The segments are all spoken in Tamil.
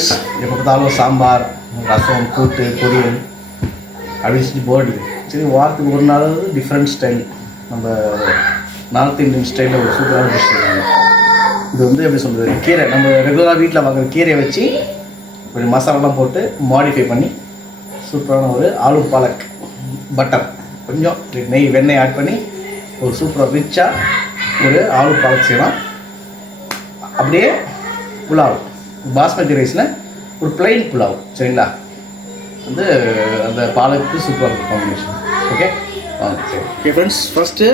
ஃப்ரெண்ட்ஸ், எப்போ பார்த்தாலும் சாம்பார், ரசம், கூட்டு, பொரியல் அப்படின்னு போர்டு. சரி, வாரத்துக்கு ஒரு நாள் டிஃப்ரெண்ட் ஸ்டைல், நம்ம நார்த் இந்தியன் ஸ்டைலில் ஒரு சூப்பரான டிஷ் செய்வாங்க. இது வந்து எப்படி சொல்கிறது, கீரை நம்ம ரெகுலராக வீட்டில் வாங்குற கீரையை வச்சு கொஞ்சம் மசாலாலாம் போட்டு மாடிஃபை பண்ணி சூப்பரான ஒரு ஆலு பாலக் பட்டர், கொஞ்சம் வெண்ணெய் ஆட் பண்ணி ஒரு சூப்பராக ரிச்சாக ஒரு ஆலு பாலக் செய்யலாம். அப்படியே புலாவ், பாஸ்மதி ரைஸில் ஒரு பிளைன் புலாவ், சரிங்களா? வந்து அந்த பாலக்கு சூப்பராக இருக்கும் காம்பினேஷன். ஓகே சரி. ஓகே ஃப்ரெண்ட்ஸ், ஃபஸ்ட்டு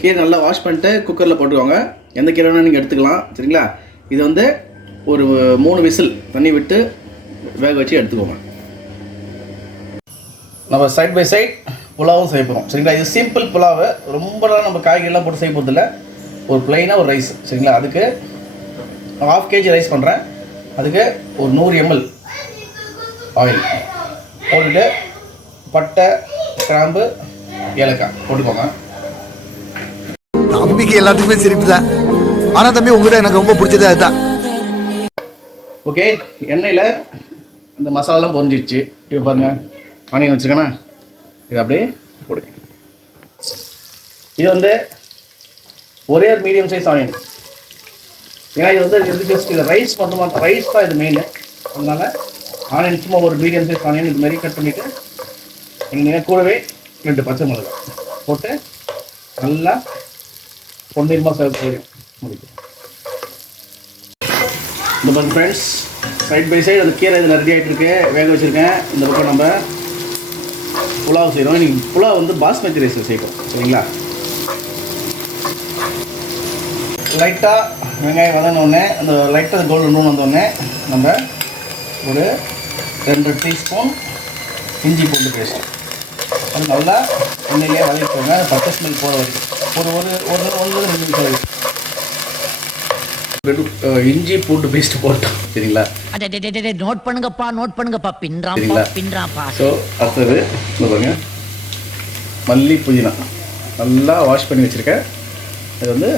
கீரை நல்லா வாஷ் பண்ணிட்டு குக்கரில் போட்டுக்கோங்க. எந்த கீரை வேணால் நீங்கள் எடுத்துக்கலாம், சரிங்களா? இது வந்து ஒரு 3 விசில் தண்ணி விட்டு வேக வச்சு எடுத்துக்கோங்க. நம்ம சைட் பை சைட் புலாவும் செய்ய போகிறோம், சரிங்களா? இது சிம்பிள் புலாவு, ரொம்பலாம் நம்ம காய்கறிலாம் போட்டு செய்ய போகிறதில்ல. ஒரு பிளைனாக ஒரு ரைஸ், சரிங்களா? அதுக்கு 1/2 kg ரைஸ் பண்ணுறேன். அதுக்கு ஒரு 100 ml ஆயில் போட்டுட்டு பட்டை, கிராம்பு, ஏலக்காய் போட்டுக்கோங்க. தம்பிக்கு எல்லாத்துக்குமே சிரிப்பு தான். ஆனால் தம்பி உங்கள்கிட்ட எனக்கு ரொம்ப பிடிச்சது அதுதான். ஓகே, எண்ணெயில் இந்த மசாலாலாம் பொரிஞ்சிடுச்சு. இப்போ பாருங்கள், ஆனியன் வச்சுருக்கேன்னா இது அப்படியே போடுங்க. இது வந்து ஒரே ஒரு மீடியம் சைஸ் ஆனியன். ஏன்னா இது வந்து ஜஸ்ட் இது ரைஸ் மட்டுமா, ரைஸ் தான் இது மெயின். அதனால ஆனியன் சும்மா ஒரு மீடியம் சைஸ் ஆனியன் இது மாதிரி கட் பண்ணிவிட்டு நீங்கள் கூடவே 2 பச்சை மிளகாய் போட்டு நல்லா பொன்னிறமாக சர்வ் பண்ணி முடிக்கும். இந்த மாதிரி ஃப்ரெண்ட்ஸ், சைட் பை சைடு அந்த கீரை இதில் ரெடி ஆகிட்டு இருக்கு, வேக வச்சுருக்கேன். இந்த பக்கம் நம்ம புலாவ் செய்கிறோம். இன்றைக்கி புலாவ் வந்து பாஸ்மதி ரைஸில் செய்கிறோம், சரிங்களா? லைட்டாக வெங்காயம் வதங்கினோடனே, அந்த லைட்டாக கோல்டன் ப்ரௌன் வந்தோடனே நம்ம ஒரு 2 டீஸ்பூன் இஞ்சி பூண்டு பேஸ்ட் அது நல்லா எண்ணெயிலே வதக்கிக்கோங்க. பச்சை ஸ்மெல் போகிற வரைக்கும் ஒரு ஒரு ஒரு 1-2 நிமிஷம் வரைக்கும் இஞ்சி பூண்டு பேஸ்ட் போட்டோம், சரிங்களா? நோட் பண்ணுங்கப்பா பின்றாப்பா. ஸோ அடுத்தது பாருங்க, மல்லி, புதினா நல்லா வாஷ் பண்ணி வச்சுருக்கேன். இது வந்து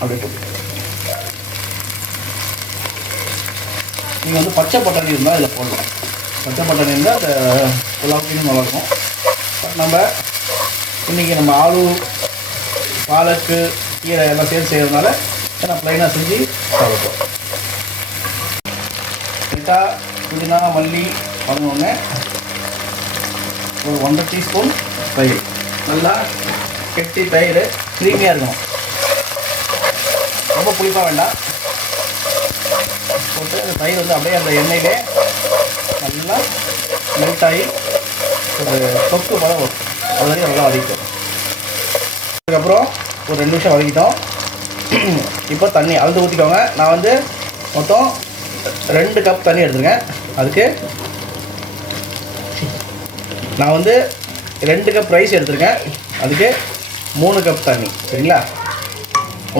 அப்படியே போட்டு நீங்கள் வந்து பச்சை பட்டாணி இருந்தால் இதில் போடலாம். பச்சை பட்டாணி இருந்தால் அந்த புலாவுக்கு நல்லாயிருக்கும். நம்ம இன்றைக்கி நம்ம ஆலு, பாலக்கு, கீரை எல்லாம் சேர்த்து செய்கிறதுனால நான் ப்ளைனாக செஞ்சு சாப்பிடுவோம். லைட்டாக புதினா, மல்லி பண்ணோடனே ஒரு 1.5 டீஸ்பூன் தயிர், நல்லா கெட்டி தயிர், க்ரீமியாக இருக்கணும், ரொம்ப புளிப்பாக வேண்டாம். போட்டு அந்த தயிர் வந்து அப்படியே அந்த எண்ணெயிலே நல்லா மெல்ட் ஆகி ஒரு தொக்கு பதம் வரும், அது வரையும் நல்லா வதக்கிட்டோம். அதுக்கப்புறம் ஒரு 2 நிமிஷம் வதக்கிட்டோம். இப்போ தண்ணி அளந்து ஊற்றிக்கோங்க. நான் வந்து மொத்தம் 2 கப் தண்ணி எடுத்துருக்கேன். அதுக்கு நான் வந்து 2 கப் ரைஸ் எடுத்துருக்கேன். அதுக்கு 3 கப் தண்ணி, சரிங்களா?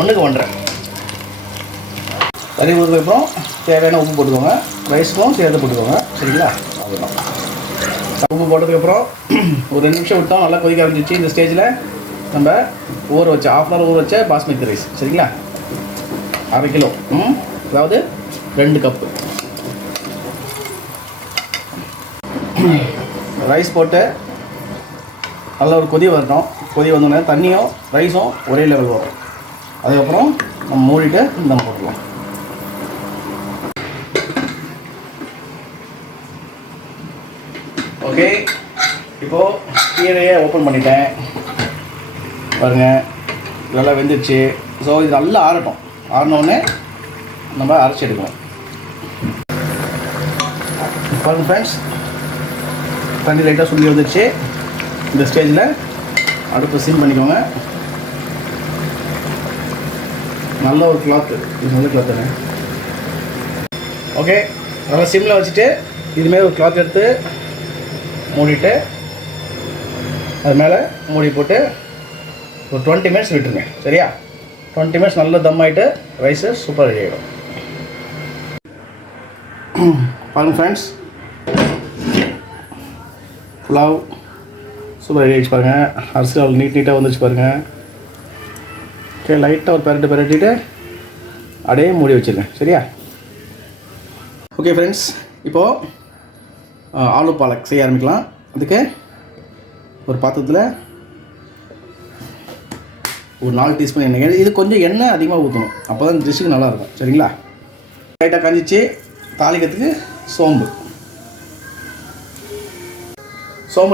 1க்கு 1.5. தண்ணி ஊற்றுக்கப்புறம் தேவையான உப்பு போட்டுக்கோங்க. ரைஸுக்கும் சேர்த்து போட்டுக்கோங்க, சரிங்களா? அதுதான் உப்பு போட்டதுக்கப்புறம் ஒரு 2 நிமிஷம் விட்டோம். நல்லா கொதிக்க ஆரம்பிச்சிச்சு. இந்த ஸ்டேஜில் நம்ம ஊற வச்ச 1/2 hour ஊற வச்ச பாஸ்மதி ரைஸ், சரிங்களா? 1/2 கிலோ, அதாவது 2 கப்பு ரைஸ் போட்டு நல்லா ஒரு கொதி வரணும். கொதி வந்தோடனே தண்ணியும் ரைஸும் ஒரே லெவல் வரும். அதுக்கப்புறம் நம்ம மூடிட்டு நம்ம போட்டுக்கலாம். ஓகே, இப்போது கீரையை ஓப்பன் பண்ணிட்டேன். பாருங்கள், நல்லா வெந்துடுச்சு. ஸோ இது நல்லா ஆறட்டும். ஆறினோடனே நம்ம அரைச்சி எடுக்கணும். பாருங்கள் ஃப்ரெண்ட்ஸ், தண்ணி லைட்டாக சுண்டி வந்துடுச்சு. இந்த ஸ்டேஜில் அடுப்பு சிம் பண்ணிக்கோங்க. நல்ல ஒரு கிளாத்து, இது நல்ல கிளாத் தானே. ஓகே, நல்லா சிம்மில் வச்சுட்டு இதுமாரி ஒரு கிளாத் எடுத்து மூடிட்டு அது மேலே மூடி போட்டு ஒரு 20 minutes விட்டுருங்க, சரியா? 20 minutes நல்லா தம் ஆகிட்டு ரைஸு சூப்பர் ரெடி ஆகிடும். பாருங்கள் ஃப்ரெண்ட்ஸ், புலாவ் சூப்பர் ரெடி ஆகிடுச்சு பாருங்கள். அரிசி அவ்வளோ நீட்டாக வந்துச்சு பாருங்கள். ஓகே, லைட்டாக ஒரு பெரட்டிட்டு அப்படியே மூடி வச்சுருங்க, சரியா? ஓகே ஃப்ரெண்ட்ஸ், இப்போது ஆலு பாலக் செய்ய ஆரம்பிக்கலாம். அதுக்கு ஒரு பாத்திரத்தில் ஒரு 4 டீஸ்பூன் எண்ணெய். இது கொஞ்சம் எண்ணெய் அதிகமாக ஊற்றணும், அப்போ தான் டிஷ்ஷுக்கு நல்லாயிருக்கும். சரிங்களா? லைட்டாக காஞ்சிச்சு. தாளிக்கிறதுக்கு சோம்பு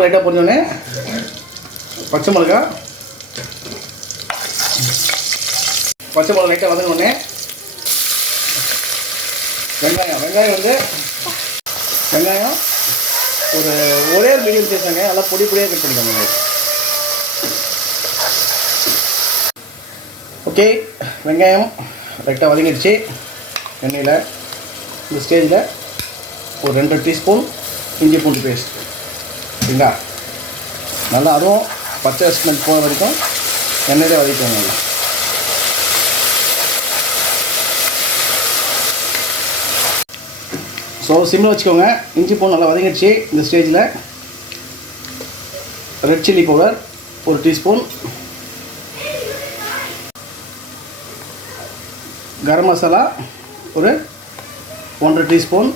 லைட்டாக பொரிஞ்சோடனே பச்சை மிளகா லைட்டாக வதங்கினோடனே வெங்காயம் ஒரே மீடியம் சைஸ் வெங்காயம் நல்லா பொடியாக கட் பண்ணிக்கோங்க. ஓகே, வெங்காயம் லைட்டாக வதங்கிடுச்சு எண்ணெயில். இந்த ஸ்டேஜில் ஒரு 2 டீஸ்பூன் இஞ்சி பூண்டு பேஸ்ட். சரிங்களா? நல்லா அதுவும் பச்சை ஸ்மெல் போகிற வரைக்கும் எண்ணெயிலே வதக்கிக்கோங்க. நல்லா ஸோ சிம்மில் வச்சுக்கோங்க. இஞ்சி பூண்டு நல்லா வதங்கிடுச்சு. இந்த ஸ்டேஜில் red chilli powder 1 teaspoon, garam masala ஒரு 1.5 டீஸ்பூன்,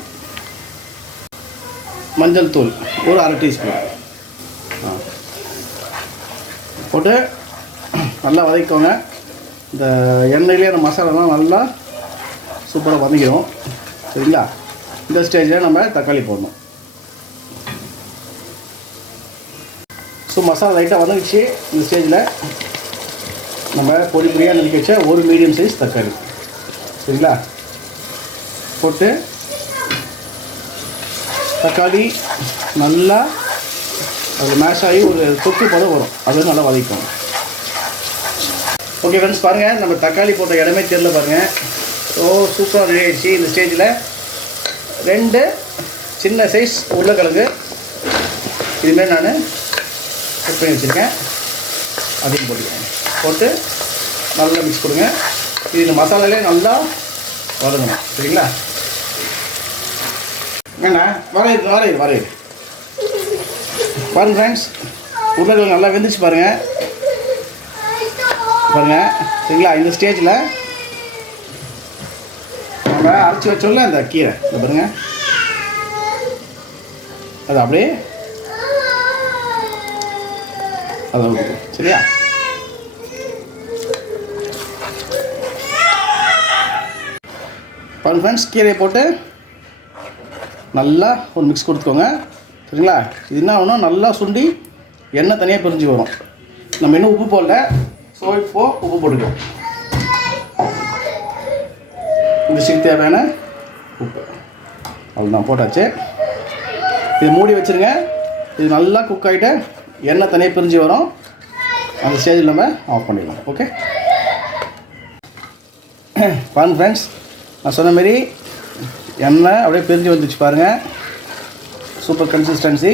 மஞ்சள் தூள் ஒரு 1/2 டீஸ்பூன் போட்டு நல்லா வதக்கிக்கோங்க. இந்த எண்ணெயிலே அந்த மசாலாலாம் நல்லா சூப்பராக வதங்கிடும். சரிங்களா? இந்த ஸ்டேஜில் நம்ம தக்காளி போடணும். ஸோ மசாலா லைட்டாக வதங்கிச்சு. இந்த ஸ்டேஜில் நம்ம பொடியாக நறுக்கி வச்ச ஒரு மீடியம் சைஸ் தக்காளி. சரிங்களா? போட்டு தக்காளி நல்லா அது மேஷ் ஆகி ஒரு தொக்கு பதம் வரும். அது நல்லா வதக்கிக்கணும். ஓகே ஃப்ரெண்ட்ஸ், பாருங்கள், நம்ம தக்காளி போட்ட இடமே தெரியல பாருங்கள். ஸோ சூப்பராக ரெடி ஆகிடுச்சு. இந்த ஸ்டேஜில் 2 சின்ன சைஸ் உருளைக்கிழங்கு இதுமாரி நான் கட் பண்ணி வச்சுருக்கேன். அதையும் போட்டுக்கோங்க. போட்டு நல்லா மிக்ஸ் கொடுங்க. இது இந்த மசாலாலே நல்லா வதங்கணும். சரிங்களா? வேணா வரையுது பாருங்கள் ஃப்ரெண்ட்ஸ், உருளைக்கிழங்கு நல்லா வெந்துச்சு பாருங்கள். சரிங்களா? இந்த ஸ்டேஜில் நம்ம அரைச்சி வச்சோம்ல அந்த கீரை, இந்த பாருங்கள், அது அப்படியே அதை ஊற்றுது. சரியா? பாருங்கள் ஃப்ரெண்ட்ஸ், கீரையை போட்டு நல்லா ஒரு மிக்ஸ் கொடுத்துக்கோங்க. சரிங்களா? இது என்ன ஆகணும், நல்லா சுண்டி எண்ணெய் தனியாக பிரிஞ்சு வரும். நம்ம இன்னும் உப்பு போடல. ஸோ இப்போது உப்பு போட்டுக்கலாம். இந்த டிஷ்ஷுக்கு தேவையான உப்பு அவ்வளோதான் போட்டாச்சு. இது மூடி வச்சுருங்க. இது நல்லா குக் ஆகிட்டு எண்ணெய் தனியாக பிரிஞ்சு வரும். அந்த ஸ்டேஜில் நம்ம ஆஃப் பண்ணிடலாம். ஓகே பாருங்க ஃப்ரெண்ட்ஸ், நான் சொன்ன மாதிரி எண்ணெய் அப்படியே பிரிஞ்சு வந்துச்சு பாருங்கள். Super consistency.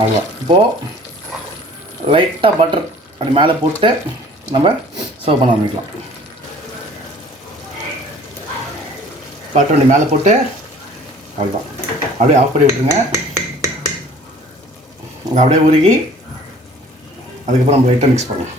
அவ்வளோ. இப்போது லைட்டாக பட்டர் அப்படி மேலே போட்டு நம்ம சர்வ் பண்ண ஆரம்பிக்கலாம். பட்டர் அப்படி மேலே போட்டு அவ்வளோதான், அப்படியே ஆஃப் பண்ணி விட்டுருங்க. அப்படியே உருகி அதுக்கப்புறம் நம்ம லைட்டாக மிக்ஸ் பண்ணலாம்.